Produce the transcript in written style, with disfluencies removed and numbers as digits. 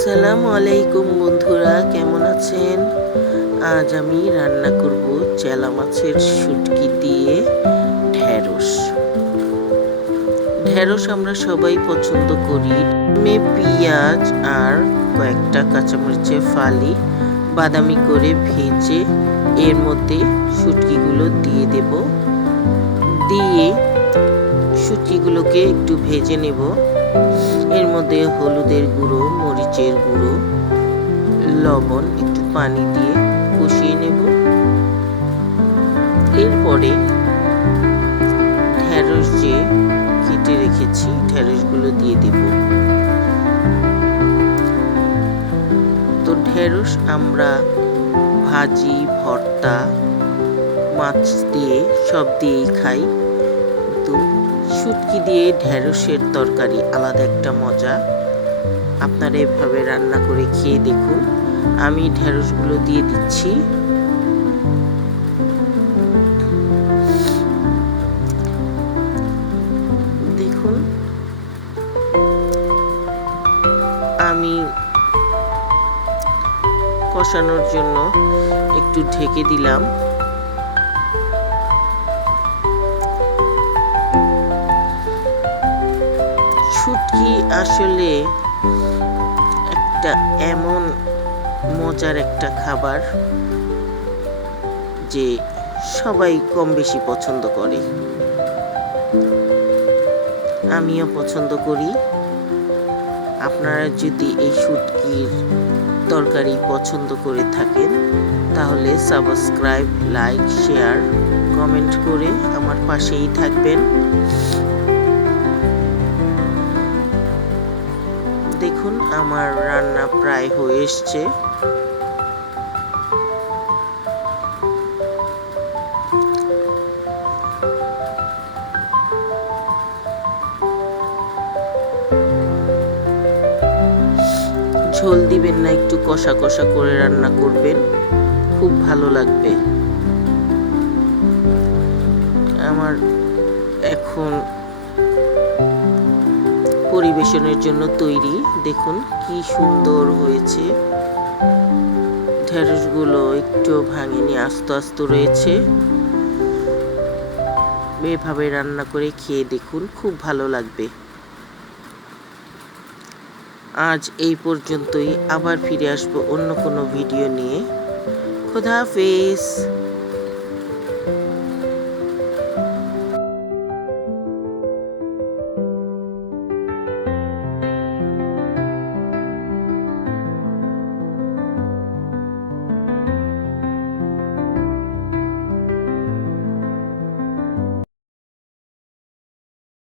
আসসালামু আলাইকুম বন্ধুরা, কেমন আছেন? আজ আমি রান্না করব চেলা মাছের শুটকি দিয়ে ঢেঁড়স। ঢেঁড়স আমরা সবাই পছন্দ করি। পেঁয়াজ আর কয়েকটা কাঁচামরিচের ফালি বাদামি করে ভেজে এর মধ্যে শুটকিগুলো দিয়ে দেব। দিয়ে শুটকিগুলোকে একটু ভেজে নেব। এর মধ্যে হলুদের গুঁড়ো, মরিচের গুঁড়ো, লবণ, একটু পানি দিয়ে কষিয়ে নেব। এরপরে ঢেঁড়স যে কেটে রেখেছি ঢেঁড়সগুলো দিয়ে দেব। তো ঢেঁড়স আমরা ভাজি, ভর্তা, মাছ দিয়ে সব দিয়েই খাই। তো শুটকি দিয়ে ঢেঁড়সের তরকারি আলাদা একটা মজা। আপনারা এভাবে রান্না করে খেয়ে দেখুন। আমি ঢেঁড়সগুলো দিয়ে দিচ্ছি। দেখুন, আমি কষানোর জন্য একটু ঢেকে দিলাম। শুটকি আসলে একটা এমন মজার একটা খাবার যে সবাই কম বেশি পছন্দ করে। আমিও পছন্দ করি। আপনারা যদি এই শুটকির তরকারি পছন্দ করে থাকেন তাহলে সাবস্ক্রাইব, লাইক, শেয়ার, কমেন্ট করে আমার পাশেই থাকবেন। দেখুন, আমার রান্না প্রায় হয়ে এসছে। ঝোল দিবেন না, একটু কষা কষা করে রান্না করবেন, খুব ভালো লাগবে। আমার এখন পরিবেশনের জন্য তৈরি। দেখুন কি সুন্দর হয়েছে। ঢেঁড়সগুলো একটু ভাঙেনি, আস্ত আস্ত রয়েছে। এভাবে রান্না করে খেয়ে দেখুন, খুব ভালো লাগবে। আজ এই পর্যন্তই। আবার ফিরে আসবো অন্য কোনো ভিডিও নিয়ে। খোদা হাফেজ।